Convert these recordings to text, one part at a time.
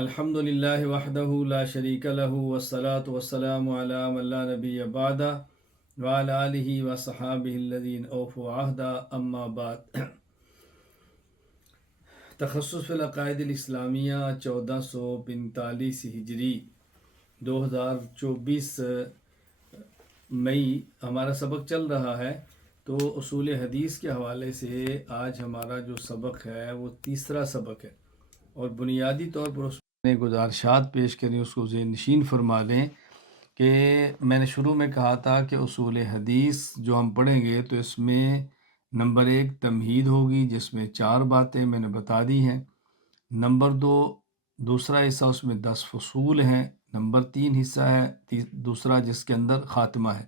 الحمد للہ وحدہ لا شریک لہ والصلاة والسلام علی من لا نبی بعدہ وعلی آلہ وصحابہ الذین اوفوا عہدہ اما بعد۔ تخصص فی العقائد الاسلامیہ 1445 ہجری 2024 مئی ہمارا سبق چل رہا ہے۔ تو اصول حدیث کے حوالے سے آج ہمارا جو سبق ہے وہ تیسرا سبق ہے، اور بنیادی طور پر اس میں گزارشات پیش کریں، اس کو ذہن نشین فرما لیں کہ میں نے شروع میں کہا تھا کہ اصول حدیث جو ہم پڑھیں گے تو اس میں نمبر 1 تمہید ہوگی، جس میں 4 باتیں میں نے بتا دی ہیں۔ نمبر 2 دوسرا حصہ، اس میں 10 فصول ہیں۔ نمبر 3 حصہ ہے دوسرا، جس کے اندر خاتمہ ہے۔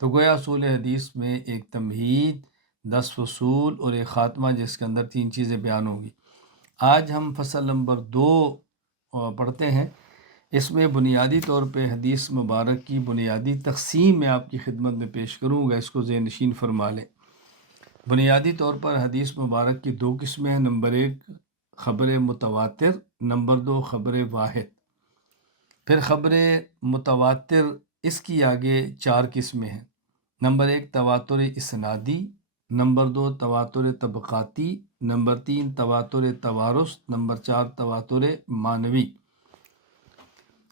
تو گویا اصول حدیث میں ایک تمہید، 10 فصول اور ایک خاتمہ، جس کے اندر 3 چیزیں بیان ہوگی۔ آج ہم فصل نمبر 2 پڑھتے ہیں۔ اس میں بنیادی طور پہ حدیث مبارک کی بنیادی تقسیم میں آپ کی خدمت میں پیش کروں گا، اس کو ذہن نشین فرما لیں۔ بنیادی طور پر حدیث مبارک کی 2 قسمیں ہیں۔ نمبر 1 خبر متواتر، نمبر 2 خبر واحد۔ پھر خبر متواتر، اس کی آگے 4 قسمیں ہیں۔ نمبر 1 تواتر اسنادی، نمبر 2 تواتر طبقاتی، نمبر 3 تواتر توارث، نمبر 4 تواتر معنوی۔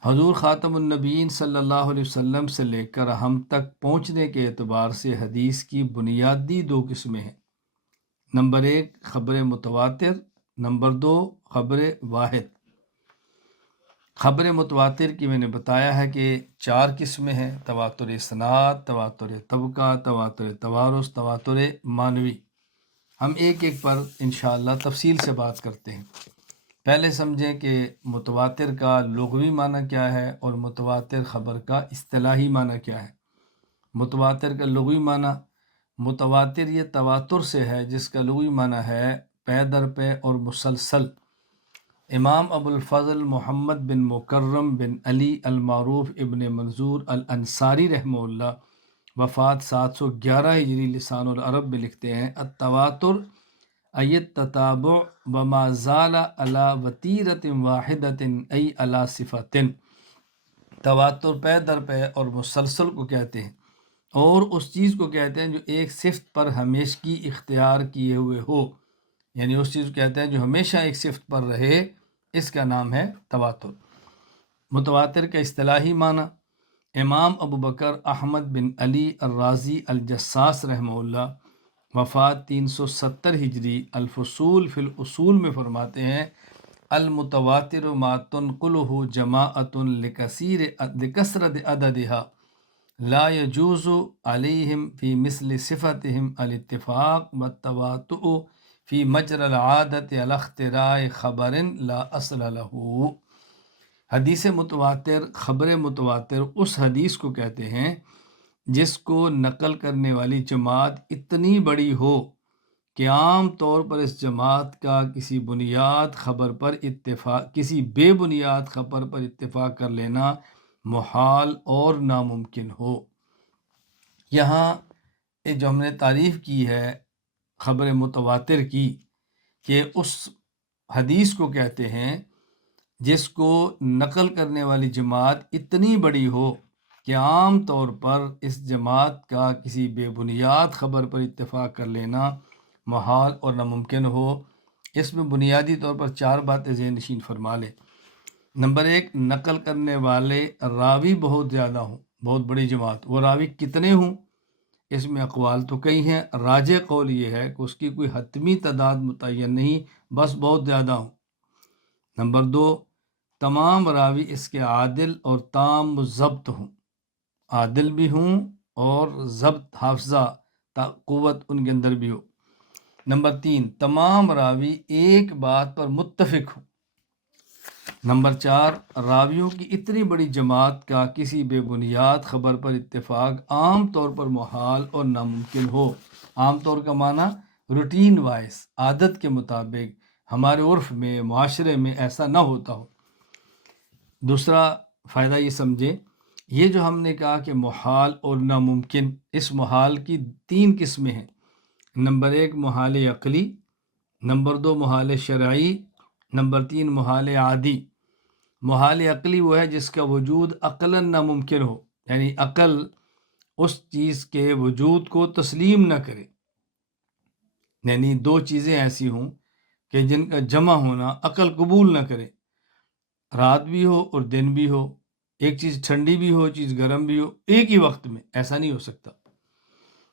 حضور خاتم النبیین صلی اللہ علیہ وسلم سے لے کر ہم تک پہنچنے کے اعتبار سے حدیث کی بنیادی 2 قسمیں ہیں۔ نمبر 1 خبر متواتر، نمبر 2 خبر واحد۔ خبر متواتر کی میں نے بتایا ہے کہ 4 قسمیں ہیں: تواتر اسناد، تواتر طبقہ، تواتر توارث، تواتر معنوی۔ ہم ایک ایک پر انشاءاللہ تفصیل سے بات کرتے ہیں۔ پہلے سمجھیں کہ متواتر کا لغوی معنی کیا ہے اور متواتر خبر کا اصطلاحی معنی کیا ہے۔ متواتر کا لغوی معنی، متواتر یہ تواتر سے ہے، جس کا لغوی معنی ہے پے در پے اور مسلسل۔ امام ابو الفضل محمد بن مکرم بن علی المعروف ابن منظور الانصاری رحمہ اللہ، وفات 711 ہجری، لسان العرب میں لکھتے ہیں: التواتر ایت تتابع وما زال علی وتیرۃ واحدۃ ای علی صفۃ۔ تواتر پے در پے اور مسلسل کو کہتے ہیں، اور اس چیز کو کہتے ہیں جو ایک صفت پر ہمیشگی اختیار کیے ہوئے ہو، یعنی اس چیز کو کہتے ہیں جو ہمیشہ ایک صفت پر رہے، اس کا نام ہے تواتر۔ متواتر کا اصطلاحی معنی، امام ابو بکر احمد بن علی الرازی الجساس رحمہ اللہ، وفات 370 ہجری، الفصول فی الاصول میں فرماتے ہیں: المتواتر ما تنقلہ جماعۃ لکثرت عددہا لا یجوز علیہم فی مثل صفتہم الاتفاق والتواطؤ فی مجرى العادۃ علی اختراع خبر لا اصل لہ۔ حدیث متواتر، خبر متواتر اس حدیث کو کہتے ہیں جس کو نقل کرنے والی جماعت اتنی بڑی ہو کہ عام طور پر اس جماعت کا کسی بے بنیاد خبر پر اتفاق کر لینا محال اور ناممکن ہو۔ یہاں جو ہم نے تعریف کی ہے خبر متواتر کی، کہ اس حدیث کو کہتے ہیں جس کو نقل کرنے والی جماعت اتنی بڑی ہو کہ عام طور پر اس جماعت کا کسی بے بنیاد خبر پر اتفاق کر لینا محال اور ناممکن ہو۔ اس میں بنیادی طور پر 4 باتیں ذہن نشین فرما لیں۔ نمبر 1 نقل کرنے والے راوی بہت زیادہ ہوں، بہت بڑی جماعت۔ وہ راوی کتنے ہوں، اس میں اقوال تو کئی ہیں، راجح قول یہ ہے کہ اس کی کوئی حتمی تعداد متعین نہیں، بس بہت زیادہ ہوں۔ نمبر 2 تمام راوی اس کے عادل اور تام ضبط ہوں، عادل بھی ہوں اور ضبط، حافظہ، قوت ان کے اندر بھی ہو۔ نمبر 3 تمام راوی ایک بات پر متفق ہوں۔ نمبر 4 راویوں کی اتنی بڑی جماعت کا کسی بے بنیاد خبر پر اتفاق عام طور پر محال اور ناممکن ہو۔ عام طور کا معنی روٹین وائز، عادت کے مطابق، ہمارے عرف میں، معاشرے میں ایسا نہ ہوتا ہو۔ دوسرا فائدہ یہ سمجھیں، یہ جو ہم نے کہا کہ محال اور ناممکن، اس محال کی 3 قسمیں ہیں۔ نمبر 1 محال عقلی، نمبر 2 محال شرعی، نمبر 3 محال عادی۔ محال عقلی وہ ہے جس کا وجود عقلاً ناممکن ہو، یعنی عقل اس چیز کے وجود کو تسلیم نہ کرے، یعنی دو چیزیں ایسی ہوں کہ جن کا جمع ہونا عقل قبول نہ کرے، رات بھی ہو اور دن بھی ہو، ایک چیز ٹھنڈی بھی ہو چیز گرم بھی ہو ایک ہی وقت میں، ایسا نہیں ہو سکتا۔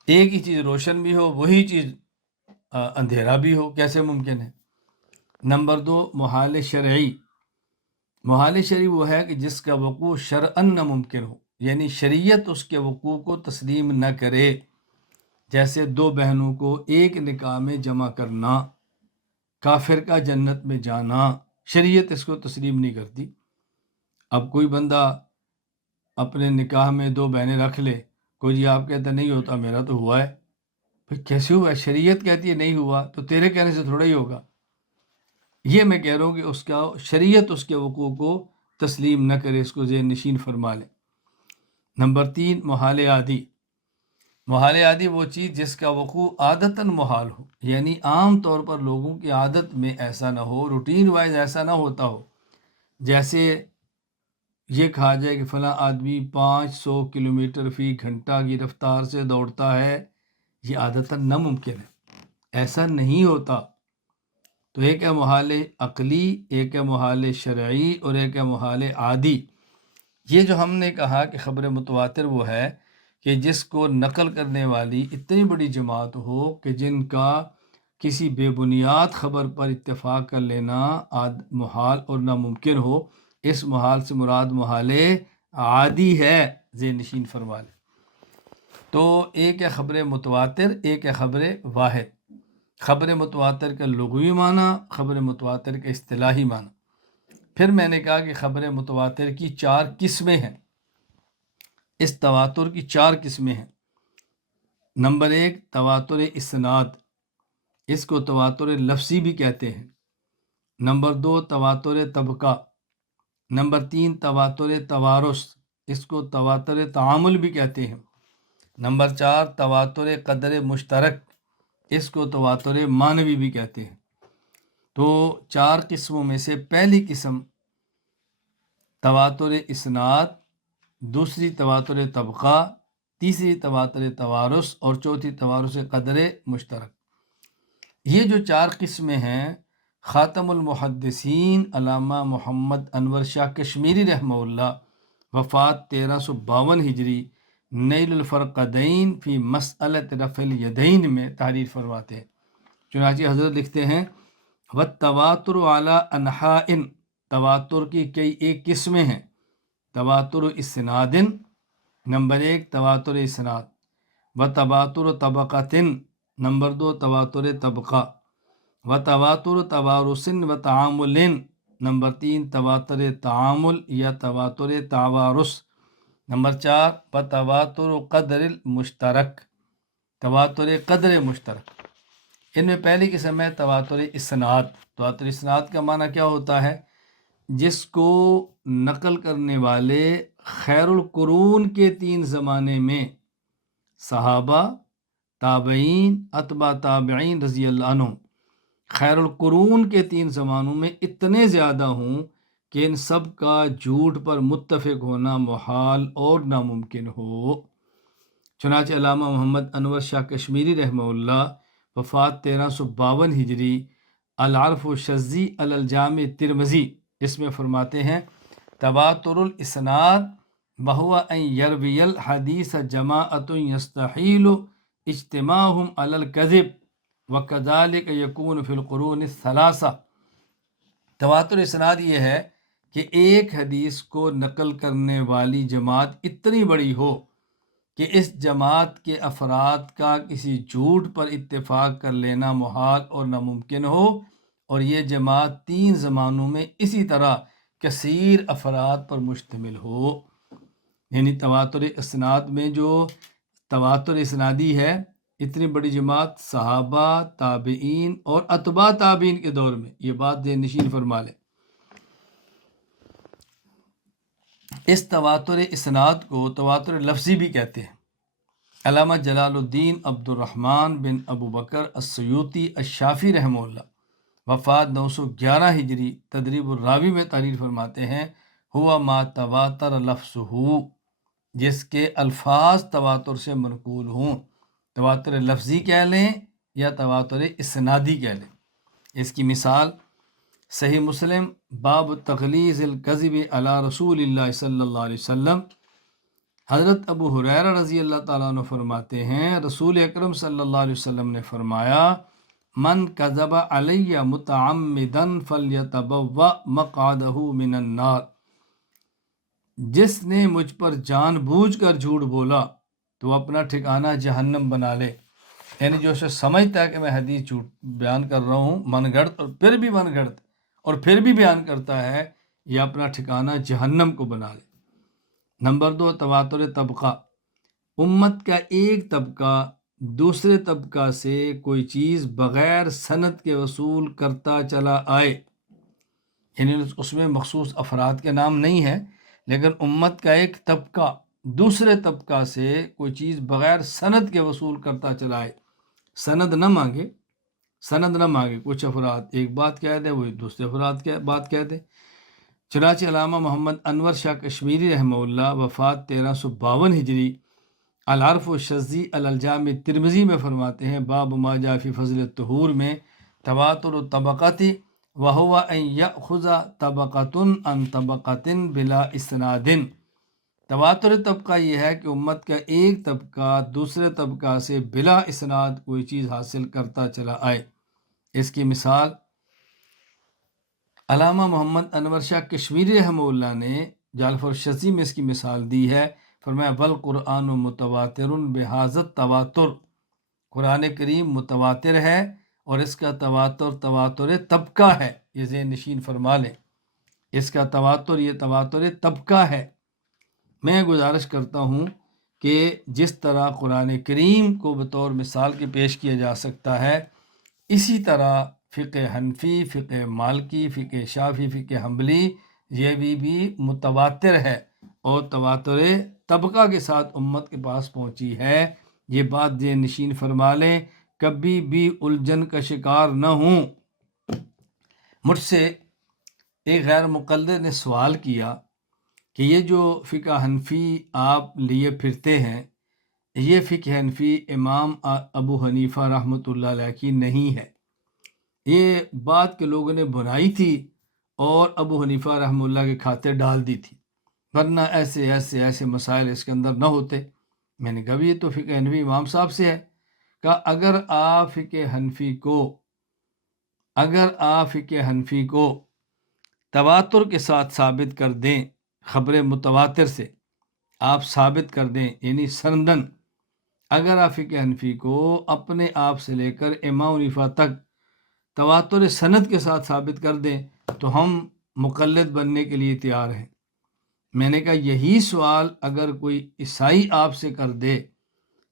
ایک ہی چیز روشن بھی ہو وہی چیز اندھیرا بھی ہو، کیسے ممکن ہے؟ نمبر 2، محال شرعی۔ محال شرعی وہ ہے کہ جس کا وقوع شرعاً ناممکن ہو، یعنی شریعت اس کے وقوع کو تسلیم نہ کرے، جیسے دو بہنوں کو ایک نکاح میں جمع کرنا، کافر کا جنت میں جانا، شریعت اس کو تسلیم نہیں کرتی۔ اب کوئی بندہ اپنے نکاح میں دو بہنیں رکھ لے، کوئی جی آپ کہتا نہیں ہوتا، میرا تو ہوا ہے۔ پھر کیسے ہوا ہے؟ شریعت کہتی ہے نہیں ہوا، تو تیرے کہنے سے تھوڑا ہی ہوگا۔ یہ میں کہہ رہا ہوں کہ اس کا شریعت اس کے وقوع کو تسلیم نہ کرے، اس کو ذہن نشین فرما لے۔ نمبر 3، محال عادی۔ محال عادی وہ چیز جس کا وقوع عادتاً محال ہو، یعنی عام طور پر لوگوں کی عادت میں ایسا نہ ہو، روٹین وائز ایسا نہ ہوتا ہو، جیسے یہ کہا جائے کہ فلاں آدمی 500 کلومیٹر فی گھنٹہ کی رفتار سے دوڑتا ہے، یہ عادتاً ناممکن ہے، ایسا نہیں ہوتا۔ تو ایک ہے محال عقلی، ایک ہے محال شرعی، اور ایک ہے محال عادی۔ یہ جو ہم نے کہا کہ خبر متواتر وہ ہے کہ جس کو نقل کرنے والی اتنی بڑی جماعت ہو کہ جن کا کسی بے بنیاد خبر پر اتفاق کر لینا محال اور ناممکن ہو، اس محال سے مراد محال عادی ہے، ذہن نشین فرما لیں۔ تو ایک ہے خبر متواتر، ایک ہے خبر واحد۔ خبر متواتر کا لغوی معنی، خبر متواتر کا اصطلاحی معنی۔ پھر میں نے کہا کہ خبر متواتر کی 4 قسمیں ہیں، اس تواتر کی 4 قسمیں ہیں۔ نمبر 1، تواتر اسناد، اس کو تواتر لفظی بھی کہتے ہیں۔ نمبر 2، تواتر طبقہ۔ نمبر 3، تواتر توارث، اس کو تواتر تعامل بھی کہتے ہیں۔ نمبر 4، تواتر قدر مشترک، اس کو تواتر معنوی بھی کہتے ہیں۔ تو 4 قسموں میں سے پہلی قسم تواتر اسناد، دوسری تواتر طبقہ، تیسری تواتر توارث، اور چوتھی تواتر قدر مشترک۔ یہ جو 4 قسمیں ہیں، خاتم المحدثین علامہ محمد انور شاہ کشمیری رحمہ اللہ، وفات 1352 ہجری، نیل الفرقدین فی مسئلۃ رفع الیدین میں تحریر فرماتے ہیں۔ چنانچہ حضرت لکھتے ہیں والتواتر علی انحاء، تواتر کی کئی ایک قسمیں ہیں۔ تواتر اسناد، نمبر 1 تواتر اسناد، وتواتر طبقۃ، نمبر 2 تواتر طبقہ، وتواتر توارث وتعامل، نمبر 3 تواتر تعامل یا تواتر توارث، نمبر 4 وتواتر قدر المشترک، تواتر قدر مشترک۔ ان میں پہلی قسم ہے تواتر اسناد۔ تواتر اسناد کا معنی کیا ہوتا ہے؟ جس کو نقل کرنے والے خیر القرون کے 3 زمانے میں صحابہ، تابعین، اتباع تابعین رضی اللہ عنہم، خیر القرون کے 3 زمانوں میں اتنے زیادہ ہوں کہ ان سب کا جھوٹ پر متفق ہونا محال اور ناممکن ہو۔ چنانچہ علامہ محمد انور شاہ کشمیری رحمہ اللہ، وفات 1352 ہجری، العرف الشذی علی الجامع ترمذی، اس میں فرماتے ہیں تواتر الاسناد وہو ان یروی الحدیث جماعت یستحیل اجتماعهم علی الکذب وکذالک یکون فی القرون الثلاثہ۔ تواتر اسناد یہ ہے کہ ایک حدیث کو نقل کرنے والی جماعت اتنی بڑی ہو کہ اس جماعت کے افراد کا کسی جھوٹ پر اتفاق کر لینا محال اور ناممکن ہو، اور یہ جماعت 3 زمانوں میں اسی طرح کثیر افراد پر مشتمل ہو۔ یعنی تواتر اسناد میں جو تواتر اسنادی ہے، اتنی بڑی جماعت صحابہ، تابعین اور اتباع تابعین کے دور میں، یہ بات ذہن نشین فرما لیں۔ اس تواتر اسناد کو تواتر لفظی بھی کہتے ہیں۔ علامہ جلال الدین عبد الرحمن بن ابو بکر السیوطی الشافعی رحمہ اللہ، وفات 911 ہجری، تدریب الراوی میں تحریر فرماتے ہیں ہوا ما تواتر لفظہ، جس کے الفاظ تواتر سے منقول ہوں، تواتر لفظی کہہ لیں یا تواتر اسنادی کہہ لیں۔ اس کی مثال صحیح مسلم باب تغلیظ الکذب علی رسول اللہ صلی اللہ علیہ وسلم، حضرت ابو ہریرہ رضی اللہ تعالیٰ عنہ فرماتے ہیں رسول اکرم صلی اللہ علیہ وسلم نے فرمایا من کذب علی متعمدا فلیتبوأ مقعدہ من النار، جس نے مجھ پر جان بوجھ کر جھوٹ بولا تو اپنا ٹھکانہ جہنم بنا لے۔ یعنی جو شخص سمجھتا ہے کہ میں حدیث جھوٹ بیان کر رہا ہوں، من گھڑت اور پھر بھی من گھڑت اور پھر بھی بیان کرتا ہے، یہ اپنا ٹھکانہ جہنم کو بنا لے۔ نمبر 2، تواتر طبقہ، امت کا ایک طبقہ دوسرے طبقہ سے کوئی چیز بغیر سند کے وصول کرتا چلا آئے، یعنی اس میں مخصوص افراد کے نام نہیں ہے، لیکن امت کا ایک طبقہ دوسرے طبقہ سے کوئی چیز بغیر سند کے وصول کرتا چلا آئے، سند نہ مانگے، کچھ افراد ایک بات کہہ دے، وہی دوسرے افراد بات کہہ دے۔ چنانچہ علامہ محمد انور شاہ کشمیری رحمہ اللہ وفات 1352 ہجری، العرف الشذی الجامع ترمذی میں فرماتے ہیں باب ما جاء فی فضل الطہور میں تواتر الطبقۃ وہو ان یأخذ طبقۃ عن طبقۃ بلا اسناد، تواتر طبقہ یہ ہے کہ امت کا ایک طبقہ دوسرے طبقہ سے بلا اسناد کوئی چیز حاصل کرتا چلا آئے۔ اس کی مثال علامہ محمد انور شاہ کشمیری رحمہ اللہ نے جالف الشذی میں اس کی مثال دی ہے، فرمایا والقرآن متواتر بہذا التواتر، قرآن کریم متواتر ہے اور اس کا تواتر طبقہ ہے، یہ ذہن نشین فرما لیں، اس کا یہ تواتر طبقہ ہے۔ میں گزارش کرتا ہوں کہ جس طرح قرآن کریم کو بطور مثال کے پیش کیا جا سکتا ہے، اسی طرح فقہ حنفی، فقہ مالکی، فقہ شافعی، فقہ حنبلی یہ بھی متواتر ہے اور تواتر طبقہ کے ساتھ امت کے پاس پہنچی ہے۔ یہ بات ذہن نشین فرما لیں، کبھی بھی الجھن کا شکار نہ ہوں۔ مجھ سے ایک غیر مقلد نے سوال کیا کہ یہ جو فقہ حنفی آپ لیے پھرتے ہیں، یہ فقہ حنفی امام ابو حنیفہ رحمۃ اللہ علیہ کی نہیں ہے، یہ بات کے لوگوں نے بنائی تھی اور ابو حنیفہ رحمۃ اللہ کے کھاتے ڈال دی تھی، ورنہ ایسے مسائل اس کے اندر نہ ہوتے۔ میں نے کہا بھی یہ تو فقہ حنفی امام صاحب سے ہے۔ کہا اگر آپ فقہ حنفی کو تواتر کے ساتھ ثابت کر دیں، خبر متواتر سے آپ ثابت کر دیں، یعنی سندن، اگر آپ فقہ حنفی کو اپنے آپ سے لے کر امام حنیفہ تک تواتر سند کے ساتھ ثابت کر دیں تو ہم مقلد بننے کے لیے تیار ہیں۔ میں نے کہا یہی سوال اگر کوئی عیسائی آپ سے کر دے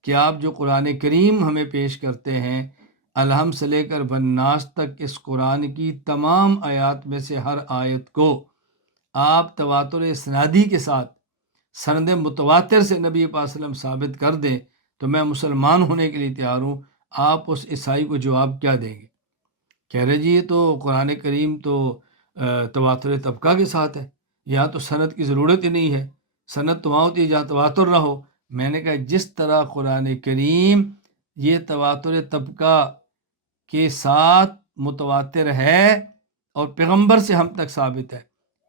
کہ آپ جو قرآن کریم ہمیں پیش کرتے ہیں الحم سے لے کر بناس تک، اس قرآن کی تمام آیات میں سے ہر آیت کو آپ تواتر اسنادی کے ساتھ سند متواتر سے نبی پاک صلی اللہ علیہ وسلم ثابت کر دیں تو میں مسلمان ہونے کے لیے تیار ہوں۔ آپ اس عیسائی کو جواب کیا دیں گے؟ کہہ رہے جی یہ تو قرآن کریم تو تواتر طبقہ کے ساتھ ہے، یہاں تو سند کی ضرورت ہی نہیں ہے، سند تو وہاں ہوتی ہے جہاں تواتر نہ ہو۔ میں نے کہا جس طرح قرآن کریم یہ تواتر طبقہ کے ساتھ متواتر ہے اور پیغمبر سے ہم تک ثابت ہے،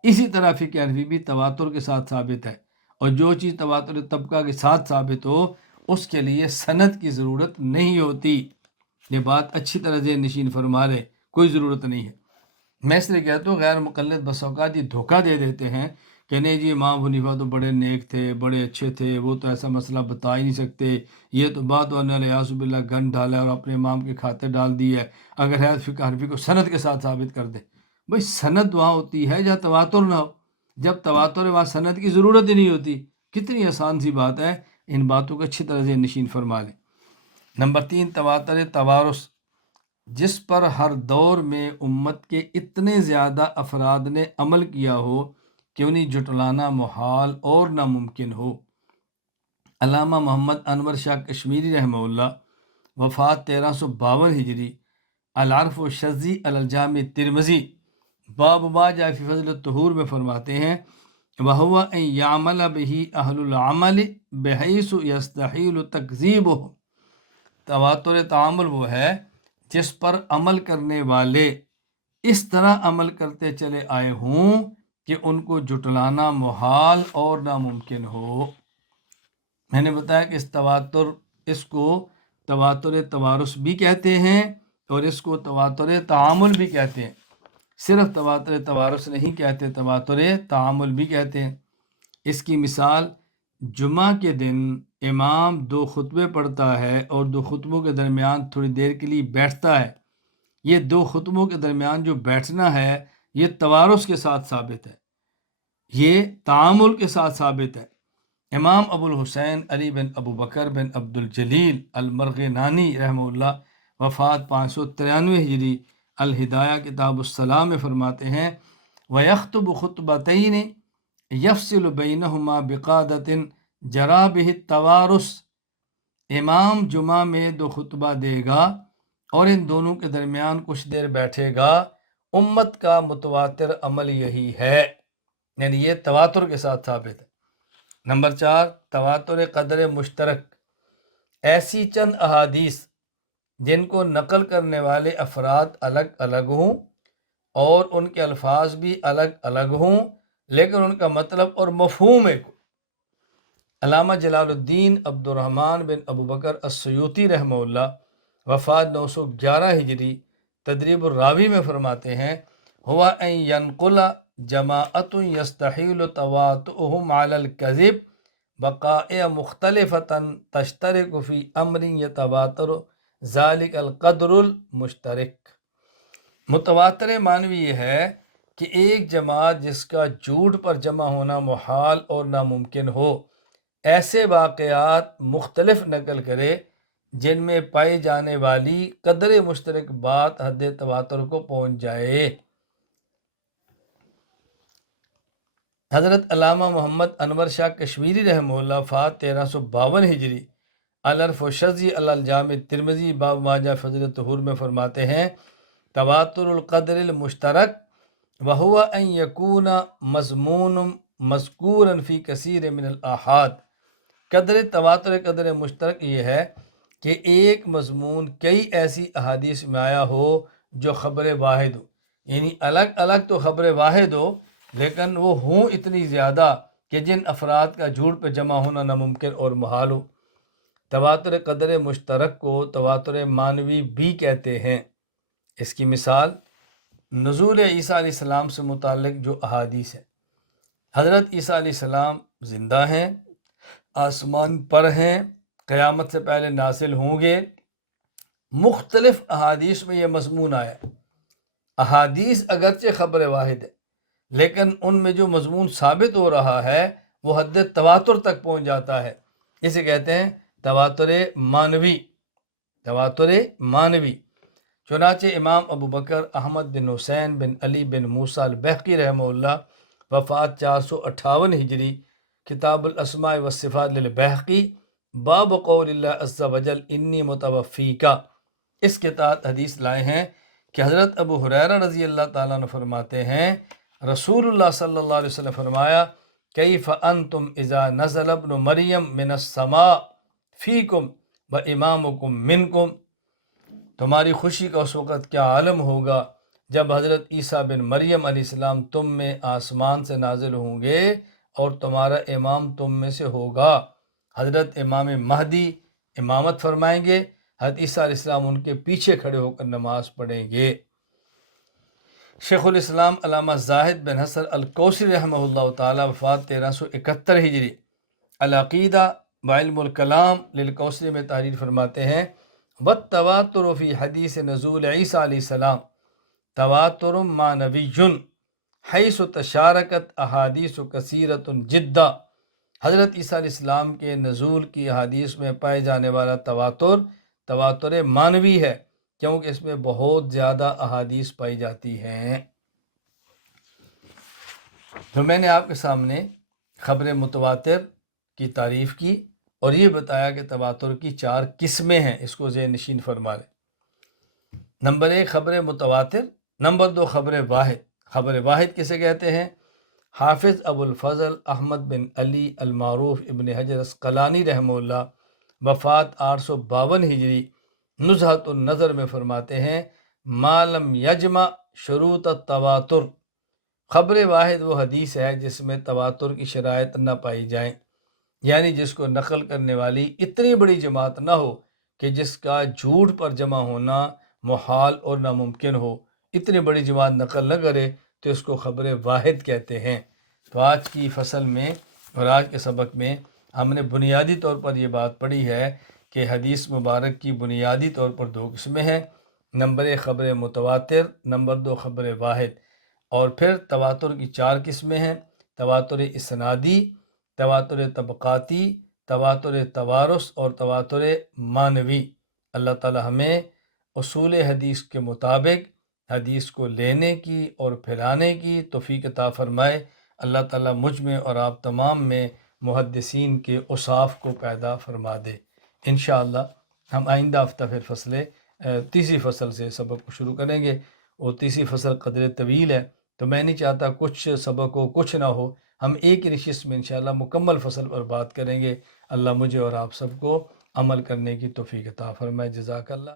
اسی طرح فقہ حنفی بھی تواتر کے ساتھ ثابت ہے، اور جو چیز تواتر طبقہ کے ساتھ ثابت ہو اس کے لیے سند کی ضرورت نہیں ہوتی۔ یہ بات اچھی طرح ذہن نشین فرما لے، کوئی ضرورت نہیں ہے۔ میں اس لیے کہتا ہوں غیر مقلد بس اوقات یہ دھوکہ دے دیتے ہیں کہ نہیں جی امام حنیفہ تو بڑے نیک تھے، بڑے اچھے تھے، وہ تو ایسا مسئلہ بتا ہی نہیں سکتے، یہ تو بات انہوں نے یعوذ باللہ گن ڈالا اور اپنے امام کے کھاتے ڈال دی ہے، اگر ہے فقہ حنفی کو سند کے ساتھ ثابت کر دے۔ بھائی سند وہاں ہوتی ہے جہاں تواتر نہ ہو، جب تواتر ہے وہاں سند کی ضرورت ہی نہیں ہوتی۔ کتنی آسان سی بات ہے، ان باتوں کو اچھی طرح سے نشین فرما لیں۔ نمبر 3، تواتر توارث، جس پر ہر دور میں امت کے اتنے زیادہ افراد نے عمل کیا ہو کہ انہیں جھٹلانا محال اور ناممکن ہو۔ علامہ محمد انور شاہ کشمیری رحمہ اللہ وفات 1352 ہجری، العرف و شذی الجامع ترمذی باب ما جاء فی فضل الطہور میں فرماتے ہیں وَهُوَ أَن يَعْمَلَ بِهِ أَهْلُ الْعَمَلِ بِحَيْثُ يَسْتَحِيلُ تَكْذِيبُهُ۔ تواتر تعامل وہ ہے جس پر عمل کرنے والے اس طرح عمل کرتے چلے آئے ہوں کہ ان کو جھٹلانا محال اور ناممکن ہو۔ میں نے بتایا کہ اس کو تواتر توارث بھی کہتے ہیں اور اس کو تواتر تعامل بھی کہتے ہیں۔ صرف تواتر توارث نہیں کہتے، تواتر تعامل بھی کہتے ہیں۔ اس کی مثال جمعہ کے دن امام 2 خطبے پڑھتا ہے اور 2 خطبوں کے درمیان تھوڑی دیر کے لیے بیٹھتا ہے۔ یہ 2 خطبوں کے درمیان جو بیٹھنا ہے یہ توارث کے ساتھ ثابت ہے، یہ تعامل کے ساتھ ثابت ہے۔ امام ابو الحسین علی بن ابو بکر بن عبد الجلیل المرغنانی رحمہ اللہ وفات 593 ہجری الہدایہ کتاب الصلاح میں فرماتے ہیں وَيَخْطُبُ خُطْبَتَيْنِ يَفْصِلُ بَيْنَهُمَا بِقَادَةٍ جَرَى بِهِ التَّوَارُث۔ امام جمعہ میں 2 خطبہ دے گا اور ان دونوں کے درمیان کچھ دیر بیٹھے گا۔ امت کا متواتر عمل یہی ہے، یعنی یہ تواتر کے ساتھ ثابت ہے۔ نمبر 4 تواتر قدر مشترک، ایسی چند احادیث جن کو نقل کرنے والے افراد الگ الگ ہوں اور ان کے الفاظ بھی الگ الگ ہوں لیکن ان کا مطلب اور مفہوم ایک ہو۔ علامہ جلال الدین عبد الرحمن بن ابو بکر السیوطی رحمہ اللہ وفات 911 ہجری تدریب الراوی میں فرماتے ہیں ہوا ان ینقل جماعت یستحیل تواطؤہم علی الکذب بقائع مختلفتا تشترک فی امر یتواتر ذالک القدر المشترک۔ متواتر معنوی یہ ہے کہ ایک جماعت جس کا جھوٹ پر جمع ہونا محال اور ناممکن ہو ایسے واقعات مختلف نقل کرے جن میں پائی جانے والی قدر مشترک بات حد تواتر کو پہنچ جائے۔ حضرت علامہ محمد انور شاہ کشمیری رحمہ اللہ وفات 1352 ہجری العرف و شذی الجامع ترمذی باب ما جاء فضل الطہور میں فرماتے ہیں تواتر القدر المشترک وهو ان یکون مضمون مذکورا فی کثیر من الاحاد۔ قدر تواتر قدر مشترک یہ ہے کہ ایک مضمون کئی ایسی احادیث میں آیا ہو جو خبر واحد ہو، یعنی الگ الگ تو خبر واحد ہو لیکن وہ ہوں اتنی زیادہ کہ جن افراد کا جھوٹ پہ جمع ہونا ناممکن اور محال ہو۔ تواتر قدر مشترک کو تواتر معنوی بھی کہتے ہیں۔ اس کی مثال نزول عیسیٰ علیہ السلام سے متعلق جو احادیث ہے، حضرت عیسیٰ علیہ السلام زندہ ہیں، آسمان پر ہیں، قیامت سے پہلے نازل ہوں گے، مختلف احادیث میں یہ مضمون آیا ہے۔ احادیث اگرچہ خبر واحد ہے لیکن ان میں جو مضمون ثابت ہو رہا ہے وہ حد تواتر تک پہنچ جاتا ہے، اسے کہتے ہیں تواتر معنوی۔ تواتر معنوی۔ چنانچہ امام ابو بکر احمد بن حسین بن علی بن موسیٰ البحقی رحمہ اللہ وفات 458 ہجری کتاب الاسماء والصفات للبحقی باب قول اللہ عز وجل انی متوفیکا، اس کے تحت حدیث لائے ہیں کہ حضرت ابو ہریرہ رضی اللہ تعالیٰ عنہ فرماتے ہیں رسول اللہ صلی اللہ علیہ وسلم فرمایا کیف انتم اذا نزل ابن مریم من السماء فیکم و امامکم منکم، تمہاری خوشی کا اس وقت کیا عالم ہوگا جب حضرت عیسیٰ بن مریم علیہ السلام تم میں آسمان سے نازل ہوں گے اور تمہارا امام تم میں سے ہوگا۔ حضرت امام مہدی امامت فرمائیں گے، حضرت عیسیٰ علیہ السلام ان کے پیچھے کھڑے ہو کر نماز پڑھیں گے۔ شیخ الاسلام علامہ زاہد بن حسن الکوثری رحمہ اللہ تعالی وفات 1371 ہجری العقیدہ وعلم الکلام للکوثری میں تحریر فرماتے ہیں والتواتر فی حدیث نزول عیسیٰ علیہ السلام تواتر معنوی حیث تشارکت احادیث کثیرۃ جدا۔ حضرت عیسیٰ علیہ السلام کے نزول کی احادیث میں پائے جانے والا تواتر معنوی ہے کیونکہ اس میں بہت زیادہ احادیث پائی جاتی ہیں۔ تو میں نے آپ کے سامنے خبر متواتر کی تعریف کی اور یہ بتایا کہ تواتر کی 4 قسمیں ہیں، اس کو ذہن نشین فرما لیں۔ نمبر 1 خبر متواتر، نمبر 2 خبر واحد۔ خبر واحد کسے کہتے ہیں؟ حافظ ابو الفضل احمد بن علی المعروف ابن حجر عسقلانی رحمہ اللہ وفات 852 ہجری نزہۃ النظر میں فرماتے ہیں ما لم یجمع شروط التواتر، خبر واحد وہ حدیث ہے جس میں تواتر کی شرائط نہ پائی جائیں، یعنی جس کو نقل کرنے والی اتنی بڑی جماعت نہ ہو کہ جس کا جھوٹ پر جمع ہونا محال اور ناممکن ہو، اتنی بڑی جماعت نقل نہ کرے تو اس کو خبر واحد کہتے ہیں۔ تو آج کی فصل میں اور آج کے سبق میں ہم نے بنیادی طور پر یہ بات پڑھی ہے کہ حدیث مبارک کی بنیادی طور پر 2 قسمیں ہیں، نمبر 1 خبر متواتر، نمبر 2 خبر واحد، اور پھر تواتر کی 4 قسمیں ہیں، تواتر اسنادی، تواتر طبقاتی، تواتر توارث اور تواتر معنوی۔ اللہ تعالی ہمیں اصول حدیث کے مطابق حدیث کو لینے کی اور پھیلانے کی توفیق عطا فرمائے۔ اللہ تعالیٰ مجھ میں اور آپ تمام میں محدثین کے اوصاف کو پیدا فرما دے۔ انشاءاللہ ہم آئندہ ہفتہ پھر تیسری فصل سے سبق کو شروع کریں گے، اور تیسری فصل قدر طویل ہے تو میں نہیں چاہتا کچھ سبق ہو کچھ نہ ہو، ہم ایک ہی نشست میں انشاءاللہ مکمل فصل پر بات کریں گے۔ اللہ مجھے اور آپ سب کو عمل کرنے کی توفیق عطا فرمائے۔ جزاک اللہ۔